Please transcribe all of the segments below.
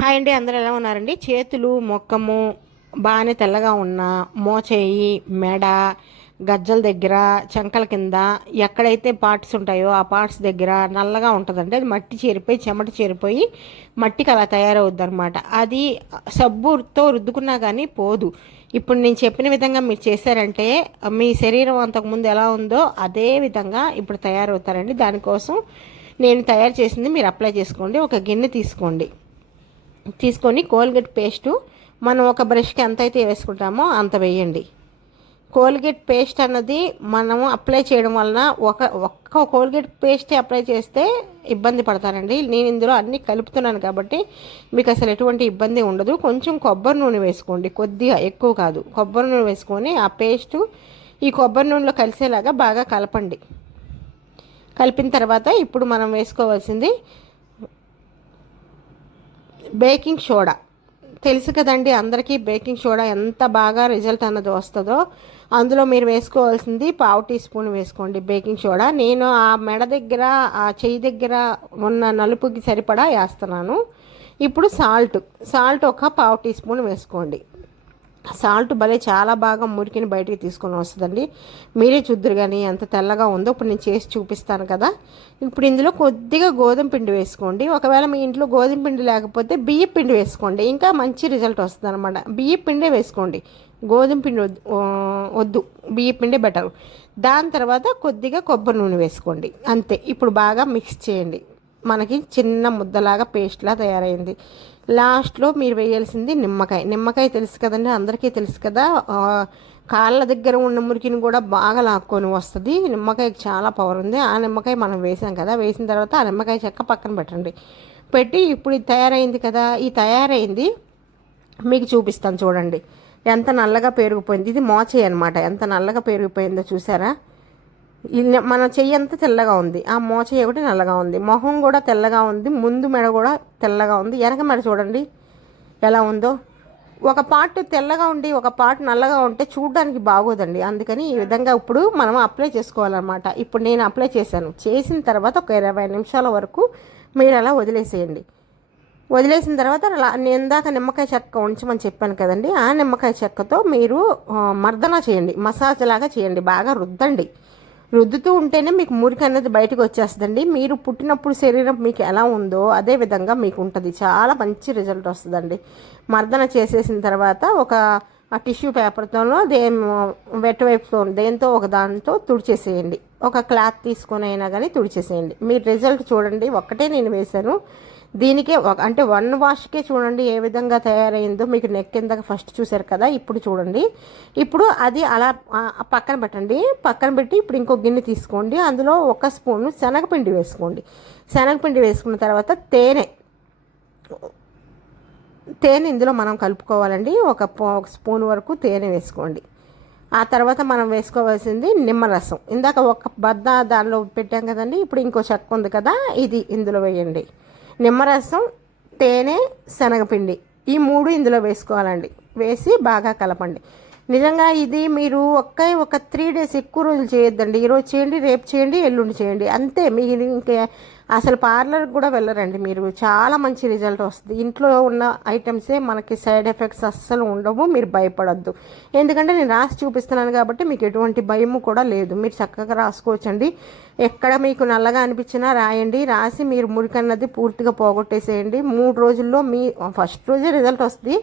Hi అండి అందరూ ఎలా ఉన్నారండి? చేతులు మొక్కము బాగానే తెల్లగా ఉన్న మోచేయి మెడ గజ్జల దగ్గర చంకల కింద ఎక్కడైతే పార్ట్స్ ఉంటాయో ఆ పార్ట్స్ దగ్గర నల్లగా ఉంటుందండి. అది మట్టి చేరిపోయి చెమట చేరిపోయి మట్టికి అలా తయారవుద్ది అనమాట అది సబ్బుతో రుద్దుకున్నా కానీ పోదు. ఇప్పుడు నేను చెప్పిన విధంగా మీరు చేశారంటే మీ శరీరం అంతకుముందు ఎలా ఉందో అదే విధంగా ఇప్పుడు తయారవుతారండి. దానికోసం నేను తయారు చేసింది మీరు అప్లై చేసుకోండి. ఒక గిన్నె తీసుకోండి. తీసుకొని కోల్గేట్ పేస్టు మనం ఒక బ్రష్కి ఎంత అయితే వేసుకుంటామో అంత వేయండి. కోల్గేట్ పేస్ట్ అన్నది మనము అప్లై చేయడం వలన ఒక ఒక్క కోల్గేట్ పేస్టే అప్లై చేస్తే ఇబ్బంది పడతారండి. నేను ఇందులో అన్నీ కలుపుతున్నాను కాబట్టి మీకు అసలు ఎటువంటి ఇబ్బంది ఉండదు. కొంచెం కొబ్బరి నూనె వేసుకోండి. కొద్దిగా ఎక్కువ కాదు. కొబ్బరి నూనె వేసుకొని ఆ పేస్టు ఈ కొబ్బరి నూనెలో కలిసేలాగా బాగా కలపండి. కలిపిన తర్వాత ఇప్పుడు మనం వేసుకోవాల్సింది బేకింగ్ సోడా. తెలుసు కదండి అందరికీ బేకింగ్ సోడా ఎంత బాగా రిజల్ట్ అన్నది వస్తుందో. అందులో మీరు వేసుకోవాల్సింది పావు టీ స్పూన్ వేసుకోండి బేకింగ్ సోడా. నేను ఆ మెడ దగ్గర ఆ చెయ్యి దగ్గర ఉన్న నలుపుకి సరిపడా వేస్తున్నాను. ఇప్పుడు సాల్ట్. సాల్ట్ ఒక పావు టీ స్పూన్ వేసుకోండి. సాల్ట్ భలే చాలా బాగా మురికిని బయటికి తీసుకొని వస్తుందండి. మీరే చూద్దరు కానీ ఎంత తెల్లగా ఉందో. ఇప్పుడు నేను చేసి చూపిస్తాను కదా. ఇప్పుడు ఇందులో కొద్దిగా గోధుమ పిండి వేసుకోండి. ఒకవేళ మీ ఇంట్లో గోధుమ పిండి లేకపోతే బియ్య పిండి వేసుకోండి. ఇంకా మంచి రిజల్ట్ వస్తుంది అనమాట బియ్య పిండే వేసుకోండి. గోధుమ పిండి వద్దు. బియ్య పిండే బెటర్. దాని తర్వాత కొద్దిగా కొబ్బరి నూనె వేసుకోండి. అంతే. ఇప్పుడు బాగా మిక్స్ చేయండి. మనకి చిన్న ముద్దలాగా పేస్ట్లా తయారైంది. లాస్ట్లో మీరు వేయాల్సింది నిమ్మకాయ. నిమ్మకాయ తెలుసు కదండి అందరికీ తెలుసు కదా కాళ్ళ దగ్గర ఉన్న మురికిని కూడా బాగా లాక్కొని వస్తుంది. నిమ్మకాయకి చాలా పవర్ ఉంది. ఆ నిమ్మకాయ మనం వేసాం కదా వేసిన తర్వాత ఆ నిమ్మకాయ చెక్క పక్కన పెట్టండి. పెట్టి ఇప్పుడు ఇది తయారైంది కదా ఈ తయారైంది మీకు చూపిస్తాను చూడండి. ఎంత నల్లగా పెరిగిపోయింది ఇది మోచే అనమాట ఎంత నల్లగా పెరిగిపోయిందో చూసారా? మన చెయ్యి అంతా తెల్లగా ఉంది. ఆ మోచ ఒకటి నల్లగా ఉంది. మొహం కూడా తెల్లగా ఉంది. ముందు మెడ కూడా తెల్లగా ఉంది. వెనక మెడ చూడండి. ఎలా ఉందో. ఒక పార్ట్ తెల్లగా ఉండి ఒక పార్ట్ నల్లగా ఉంటే చూడడానికి బాగోదండి. అందుకని ఈ విధంగా ఇప్పుడు మనం అప్లై చేసుకోవాలన్నమాట. ఇప్పుడు నేను అప్లై చేశాను. చేసిన తర్వాత ఒక ఇరవై నిమిషాల వరకు మీరు అలా వదిలేసేయండి. వదిలేసిన తర్వాత నేను ఇందాక నిమ్మకాయ చెక్క ఉంచమని చెప్పాను కదండి. ఆ నిమ్మకాయ చెక్కతో మీరు మర్దన చేయండి. మసాజ్ లాగా చేయండి. బాగా రుద్దండి. రుద్దుతూ ఉంటేనే మీకు మురికి అనేది బయటకు వచ్చేస్తుందండి. మీరు పుట్టినప్పుడు శరీరం మీకు ఎలా ఉందో అదే విధంగా మీకు ఉంటుంది. చాలా మంచి రిజల్ట్ వస్తుందండి. మర్దన చేసేసిన తర్వాత ఒక ఆ టిష్యూ పేపర్తోనో దే వెట్ వైపుతో దేంతో ఒక దానితో తుడిచేసేయండి. ఒక క్లాత్ తీసుకొని అయినా కానీ తుడిచేసేయండి. మీరు రిజల్ట్ చూడండి. ఒక్కటే నేను వేశాను. దీనికే అంటే వన్ వాష్కే చూడండి ఏ విధంగా తయారైందో. మీకు నెక్ కింద ఫస్ట్ చూసారు కదా ఇప్పుడు చూడండి. ఇప్పుడు అది అలా పక్కన పెట్టండి. పక్కన పెట్టి ఇప్పుడు ఇంకో గిన్నె తీసుకోండి. అందులో ఒక స్పూన్ శనగపిండి వేసుకోండి. శనగపిండి వేసుకున్న తర్వాత తేనె. తేనె ఇందులో మనం కలుపుకోవాలండి. ఒక ఒక స్పూన్ వరకు తేనె వేసుకోండి. ఆ తర్వాత మనం వేసుకోవాల్సింది నిమ్మరసం. ఇందాక ఒక బద్ద దానిలో పెట్టాం కదండి ఇప్పుడు ఇంకో చెక్క ఉంది కదా ఇది ఇందులో వేయండి. నిమ్మరసం తేనె శనగపిండి ఈ మూడు ఇందులో వేసుకోవాలండి. వేసి బాగా కలపండి. నిజంగా ఇది మీరు ఒక్క ఒక త్రీ డేస్ ఎక్కువ రోజులు చేయొద్దండి. ఈరోజు చేయండి రేపు చేయండి ఎల్లుండి చేయండి. అంతే మీరు ఇంకే అసలు పార్లర్కి కూడా వెళ్ళరండి మీరు. చాలా మంచి రిజల్ట్ వస్తుంది. ఇంట్లో ఉన్న ఐటమ్సే మనకి సైడ్ ఎఫెక్ట్స్ అస్సలు ఉండవు మీరు భయపడద్దు. ఎందుకంటే నేను రాసి చూపిస్తున్నాను కాబట్టి మీకు ఎటువంటి భయము కూడా లేదు. మీరు చక్కగా రాసుకోవచ్చండి. ఎక్కడ మీకు నల్లగా అనిపించినా రాయండి. రాసి మీరు మురికన్నది పూర్తిగా పోగొట్టేసేయండి. మూడు రోజుల్లో మీ ఫస్ట్ రోజే రిజల్ట్ వస్తుంది.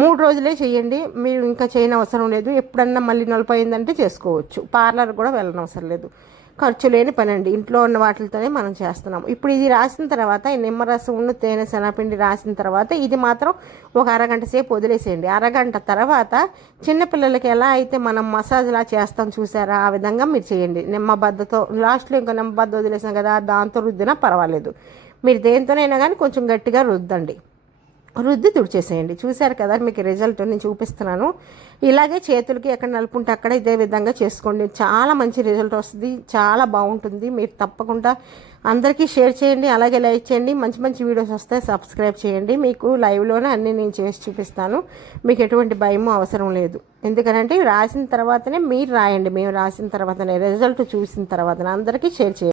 మూడు రోజులే చేయండి. మీరు ఇంకా చేయని అవసరం లేదు. ఎప్పుడన్నా మళ్ళీ నలిపోయిందంటే చేసుకోవచ్చు. పార్లర్ కూడా వెళ్ళనవసరం లేదు. ఖర్చు లేని పని అండి ఇంట్లో ఉన్న వాటితోనే మనం చేస్తున్నాం ఇప్పుడు ఇది రాసిన తర్వాత ఈ నిమ్మరసం ఉన్న తేనె శనగపిండి రాసిన తర్వాత ఇది మాత్రం ఒక అరగంట సేపు వదిలేసేయండి. అరగంట తర్వాత చిన్నపిల్లలకి ఎలా అయితే మనం మసాజ్లా చేస్తాం చూసారా? ఆ విధంగా మీరు చేయండి. నిమ్మబద్దతో లాస్ట్లో ఇంకా నిమ్మబద్ద వదిలేసాం కదా దాంతో రుద్దినా పర్వాలేదు. మీరు దేంతోనైనా కానీ కొంచెం గట్టిగా రుద్దండి. రుద్ది తుడిచేసేయండి. చూశారు కదా మీకు రిజల్ట్ నేను చూపిస్తున్నాను. ఇలాగే చేతులకి ఎక్కడ నలుపుంటే అక్కడ ఇదే విధంగా చేసుకోండి. చాలా మంచి రిజల్ట్ వస్తుంది. చాలా బాగుంటుంది. మీరు తప్పకుండా అందరికీ షేర్ చేయండి అలాగే లైక్ చేయండి. మంచి మంచి వీడియోస్ వస్తే సబ్స్క్రైబ్ చేయండి. మీకు లైవ్లోనే అన్నీ నేను చేసి చూపిస్తాను. మీకు ఎటువంటి భయము అవసరం లేదు. ఎందుకనంటే రాసిన తర్వాతనే మీరు రాయండి. మేము రాసిన తర్వాతనే రిజల్ట్ చూసిన తర్వాతనే అందరికీ షేర్ చేయండి.